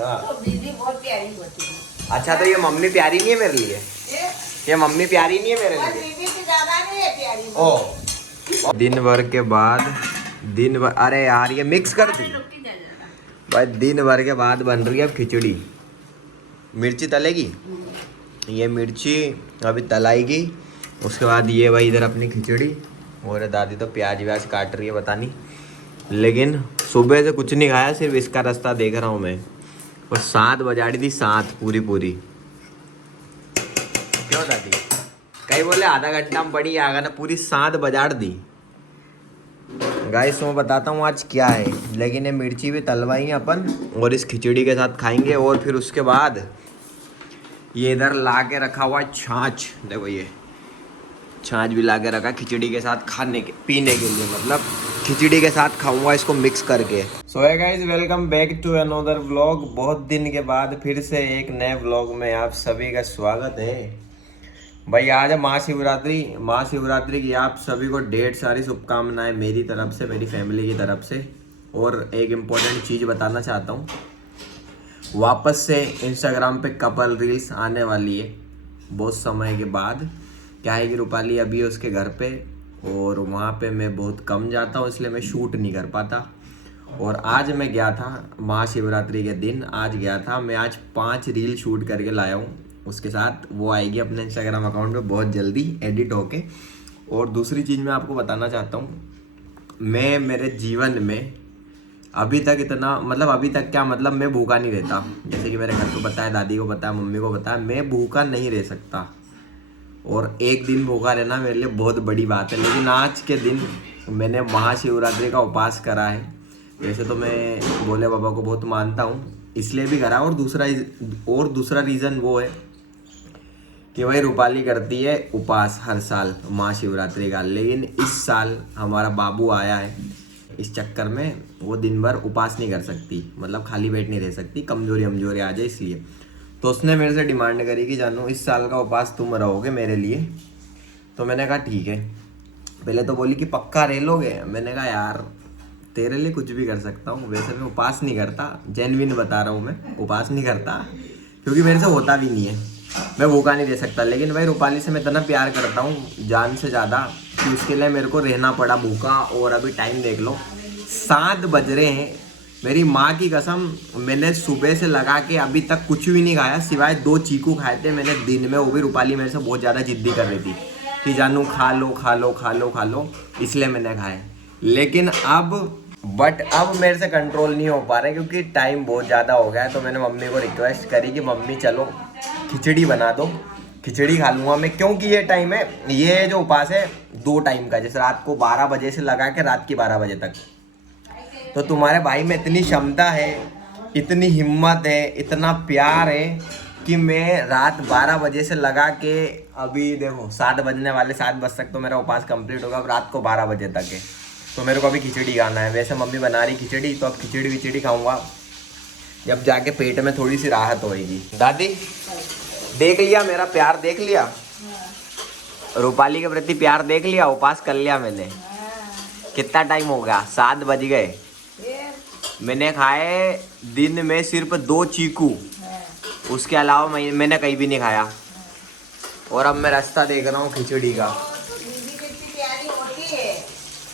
हाँ। तो बीबी बहुत प्यारी होती है। अच्छा तो ये मम्मी प्यारी नहीं है मेरे लिए? ये मम्मी प्यारी नहीं है मेरे पर लिए? बीबी से ज्यादा नहीं है प्यारी। ओ दिन भर के बाद अरे यार ये मिक्स कर दी भाई। दिन भर के बाद बन रही है अब खिचड़ी। मिर्ची तलेगी, ये मिर्ची अभी तलाएगी, उसके बाद ये भाई इधर अपनी खिचड़ी। और दादी तो प्याज व्याज काट रही है पता नहीं, लेकिन सुबह से कुछ नहीं खाया, सिर्फ इसका रास्ता देख रहा हूँ मैं। और 7 बजाड़ी थी, 7 पूरी पूरी। क्यों दादी? कहीं बोले आधा घंटा में पड़ी आगा ना, पूरी 7 बजाड़ दी। गाइस मैं बताता हूँ आज क्या है। लेकिन ये मिर्ची भी तलवाई है अपन, और इस खिचड़ी के साथ खाएंगे। और फिर उसके बाद ये इधर ला के रखा हुआ छाछ, देखो ये छाछ भी ला के रखा खिचड़ी के साथ खाने के पीने के लिए, मतलब खिचड़ी के साथ खाऊंगा इसको मिक्स करके। सो है guys, welcome back to another vlog. बहुत दिन के बाद फिर से एक नए व्लॉग में आप सभी का स्वागत है। भाई आज है महाशिवरात्रि। महाशिवरात्रि की आप सभी को ढेर सारी शुभकामनाएं मेरी तरफ से, मेरी फैमिली की तरफ से। और एक इम्पोर्टेंट चीज़ बताना चाहता हूँ, वापस से इंस्टाग्राम पे कपल रील्स आने वाली है बहुत समय के बाद। क्या है कि रूपाली अभी है उसके घर पे, और वहाँ पे मैं बहुत कम जाता हूँ, इसलिए मैं शूट नहीं कर पाता। और आज मैं गया था महाशिवरात्रि के दिन, आज गया था मैं। आज 5 रील शूट करके लाया हूँ उसके साथ। वो आएगी अपने इंस्टाग्राम अकाउंट पे बहुत जल्दी एडिट होके। और दूसरी चीज़ मैं आपको बताना चाहता हूँ, मैं मेरे जीवन में अभी तक इतना, मतलब अभी तक क्या, मतलब मैं भूखा नहीं रहता। जैसे कि मेरे घर को पता है, दादी को पता है, मम्मी को पता है, मैं भूखा नहीं रह सकता। और एक दिन भूखा रहना मेरे लिए बहुत बड़ी बात है। लेकिन आज के दिन मैंने महाशिवरात्रि का उपवास करा है। वैसे तो मैं भोले बाबा को बहुत मानता हूँ, इसलिए भी करा। और दूसरा रीज़न वो है कि भाई रूपाली करती है उपवास हर साल महाशिवरात्रि का। लेकिन इस साल हमारा बाबू आया है, इस चक्कर में वो दिन भर उपवास नहीं कर सकती, मतलब खाली पेट नहीं रह सकती, कमजोरी अमजोरी आ जाए इसलिए। तो उसने मेरे से डिमांड करी कि जानू इस साल का उपवास तुम रहोगे मेरे लिए। तो मैंने कहा ठीक है। पहले तो बोली कि पक्का रह लोगे। मैंने कहा यार तेरे लिए कुछ भी कर सकता हूँ। वैसे मैं उपवास नहीं करता, जेन्युइन बता रहा हूँ, मैं उपवास नहीं करता क्योंकि मेरे से होता भी नहीं है, मैं भूखा नहीं रह सकता। लेकिन भाई रूपाली से मैं इतना प्यार करता हूँ जान से ज़्यादा, कि उसके लिए मेरे को रहना पड़ा भूखा। और अभी टाइम देख लो 7 बज रहे हैं। मेरी माँ की कसम, मैंने सुबह से लगा के अभी तक कुछ भी नहीं खाया, सिवाय 2 चीकू खाए थे मैंने दिन में। वो भी रूपाली मेरे से बहुत ज़्यादा जिद्दी कर रही थी कि जानू खा लो खा लो खा लो खा लो, इसलिए मैंने खाए। लेकिन अब मेरे से कंट्रोल नहीं हो पा रहा है क्योंकि टाइम बहुत ज़्यादा हो गया है। तो मैंने मम्मी को रिक्वेस्ट करी कि मम्मी चलो खिचड़ी बना दो, खिचड़ी खा लूँगा मैं। क्योंकि ये टाइम है, ये जो उपवास है 2 टाइम का, जैसे रात को 12 बजे से लगा के रात की 12 बजे तक। तो तुम्हारे भाई में इतनी क्षमता है, इतनी हिम्मत है, इतना प्यार है कि मैं रात 12 बजे से लगा के अभी देखो 7 बजने वाले, 7 बज तक तो मेरा उपवास कंप्लीट होगा। अब रात को 12 बजे तक है, तो मेरे को अभी खिचड़ी खाना है। वैसे मम्मी बना रही खिचड़ी, तो अब खिचड़ी खाऊंगा, जब जाके पेट में थोड़ी सी राहत होएगी। दादी देख लिया मेरा प्यार, देख लिया रूपाली के प्रति प्यार देख लिया, उपवास कर लिया मैंने। कितना टाइम हो गया? 7 बज गए। मैंने खाए दिन में सिर्फ 2 चीकू, उसके अलावा मैंने कहीं भी नहीं खाया। और अब मैं रास्ता देख रहा हूँ खिचड़ी का। बीबी कितनी प्यारी होती है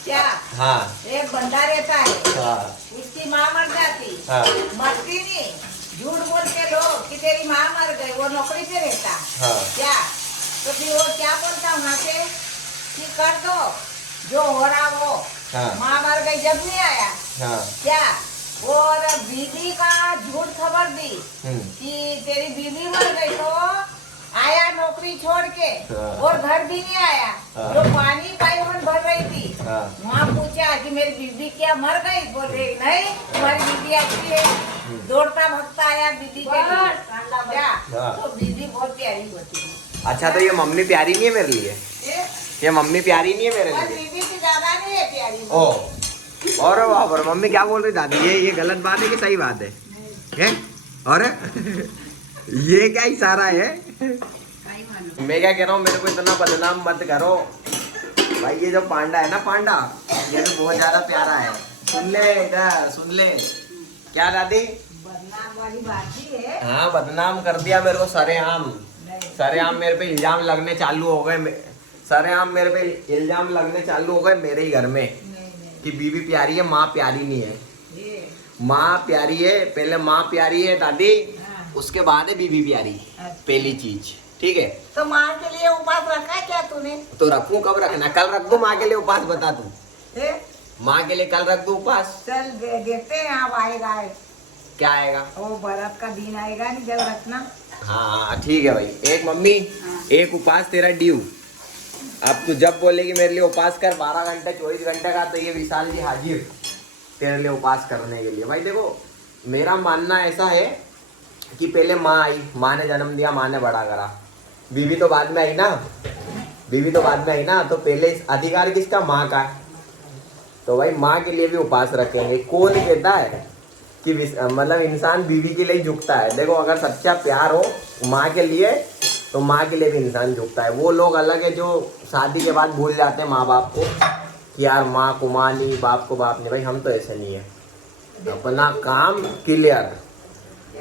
क्या? हाँ एक बंदा रहता है, हाँ उसकी माँ मर जाती, हाँ मरती नहीं, झूठ बोलते लोग कि तेरी माँ मर गई, वो नौकरी पे रहता हाँ क्या? तो फिर वो क्या बोलता वहाँ से कि कर दो जो हो रहा वो। हाँ। माँ मर गई जब नहीं आया हाँ क्या? और बीबी का झूठ खबर दी कि तेरी बीबी मर गई, तो आया नौकरी छोड़ के, हाँ। और घर भी नहीं आया। हाँ। जो पानी पाइप भर रही थी, हाँ। वहाँ पूछा कि मेरी बीबी क्या मर गई? बोल रही नहीं, तुम्हारी बीबी अच्छी है। दौड़ता भगता आया बीबी के लिए क्या? हाँ। तो बीबी बहुत प्यारी होती है। अच्छा तो ये मम्मी प्यारी नहीं है मेरे लिए? ये मम्मी प्यारी नहीं है मेरे पर लिए? बीबी से ज्यादा नहीं है प्यारी। ओ और वहाँ पर मम्मी क्या बोल रही दादी? ये गलत बात है कि सही बात है? हैं? और ये क्या इशारा है? मैं क्या कह रहा हूँ, मेरे को इतना बदनाम मत करो भाई। ये जो पांडा है ना, पांडा, ये भी बहुत ज्यादा प्यारा है। सुन ले इधर, सुन ले। क्या दादी? नाम वाली बात ही है। हाँ बदनाम कर दिया मेरे को सरेआम। नहीं सरेआम मेरे पे इल्जाम लगने चालू हो गए। सरेआम मेरे पे इल्जाम लगने चालू हो गए मेरे ही घर में नहीं कि बीवी प्यारी है, माँ प्यारी नहीं है। ये माँ प्यारी है, पहले माँ प्यारी है दादी, हाँ। उसके बाद है बीवी प्यारी। अच्छा। पहली चीज, ठीक है। तो माँ के लिए उपवास रखा है क्या तूने? तो रखूं, कब रखना? कल रख दूं माँ के लिए उपास, बता तू। ए? माँ के लिए कल रख दूं उपास। चल देखते हैं अब आएगा है। क्या आएगा? वो बरत का दिन आएगा नहीं जब रखना। हाँ ठीक है भाई। एक मम्मी, हाँ। एक उपास तेरा ड्यू। अब तू जब बोलेगी मेरे लिए उपास कर 12 घंटे 24 घंटे का, तो ये विशाल जी हाजिर तेरे लिए उपास करने के लिए। भाई देखो, मेरा मानना ऐसा है कि पहले माँ आई, माँ ने जन्म दिया, माँ ने बड़ा करा। बीवी तो बाद में आई ना, बीवी तो बाद में आई ना, तो पहले अधिकार किसका? माँ का है। तो भाई माँ के लिए भी उपास रखेंगे। कौन कहता है कि मतलब इंसान बीवी के लिए झुकता है? देखो, अगर सच्चा प्यार हो माँ के लिए, तो माँ के लिए भी इंसान झुकता है। वो लोग अलग है जो शादी के बाद भूल जाते हैं माँ बाप को कि यार माँ को माँ नहीं, बाप को बाप नहीं। भाई हम तो ऐसे नहीं है, अपना काम क्लियर,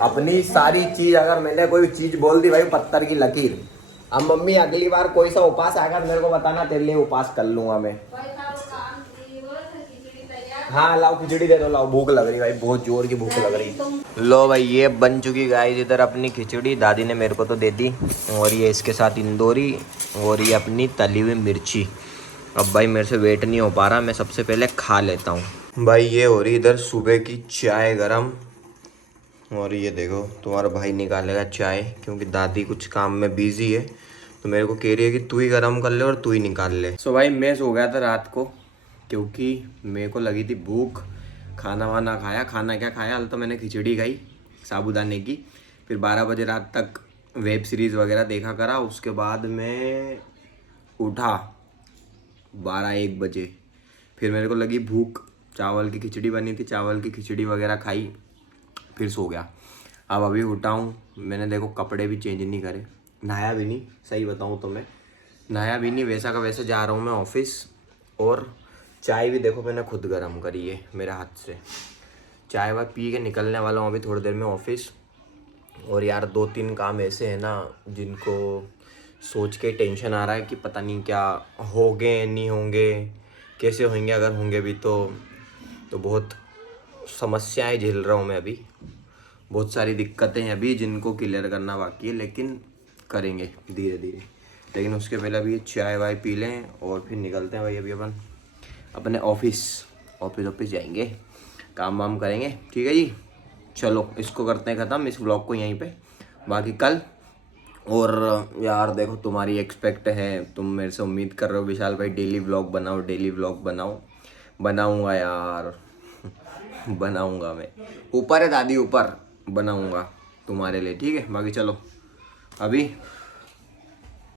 अपनी सारी चीज। अगर मैंने कोई चीज बोल दी भाई, पत्थर की लकीर। अब मम्मी अगली बार कोई सा उपास आएगा तो मेरे को बताना, तेरे लिए उपास कर लूंगा मैं। हाँ लाओ खिचड़ी दे दो, लाओ, भूख लग रही भाई, बहुत जोर की भूख लग रही। लो भाई ये बन चुकी गाइस इधर अपनी खिचड़ी, दादी ने मेरे को तो दे दी। और ये इसके साथ इंदौरी, और ये अपनी तली हुई मिर्ची। अब भाई मेरे से वेट नहीं हो पा रहा, मैं सबसे पहले खा लेता हूँ। भाई ये हो रही इधर सुबह की चाय गरम। और ये देखो तुम्हारा भाई निकालेगा चाय, क्योंकि दादी कुछ काम में बिजी है, तो मेरे को कह रही है कि तू ही गरम कर ले और तू ही निकाल ले। सो भाई मैं सो गया था रात को, क्योंकि मेरे को लगी थी भूख। खाना वाना खाया, खाना क्या खाया, हाल तो मैंने खिचड़ी खाई साबूदाने की। फिर 12 बजे रात तक वेब सीरीज़ वगैरह देखा करा। उसके बाद मैं उठा 12-1 बजे, फिर मेरे को लगी भूख, चावल की खिचड़ी बनी थी, चावल की खिचड़ी वगैरह खाई, फिर सो गया। अब अभी उठा हूँ, मैंने देखो कपड़े भी चेंज नहीं करे, नहाया भी नहीं, सही बताऊँ तो मैं नहाया भी नहीं, वैसा का वैसे जा रहा हूँ मैं ऑफिस। और चाय भी देखो मैंने खुद गर्म करी है मेरे हाथ से। चाय वाय पी के निकलने वाला हूँ अभी थोड़ी देर में ऑफिस। और यार 2-3 काम ऐसे हैं ना जिनको सोच के टेंशन आ रहा है कि पता नहीं क्या होंगे नहीं होंगे, कैसे होंगे, अगर होंगे भी तो बहुत समस्याएं झेल रहा हूँ मैं अभी। बहुत सारी दिक्कतें हैं अभी जिनको क्लियर करना बाकी है, लेकिन करेंगे धीरे धीरे। लेकिन उसके पहले अभी चाय वाय पी लें और फिर निकलते हैं भाई अभी अपन अपने ऑफिस जाएंगे, काम वाम करेंगे। ठीक है जी, चलो इसको करते हैं ख़त्म, इस व्लॉग को यहीं पे, बाकी कल। और यार देखो तुम्हारी एक्सपेक्ट है, तुम मेरे से उम्मीद कर रहे हो विशाल भाई डेली व्लॉग बनाओ, डेली व्लॉग बनाओ। बनाऊंगा यार बनाऊंगा मैं, ऊपर है दादी, ऊपर बनाऊंगा तुम्हारे लिए। ठीक है, बाकी चलो अभी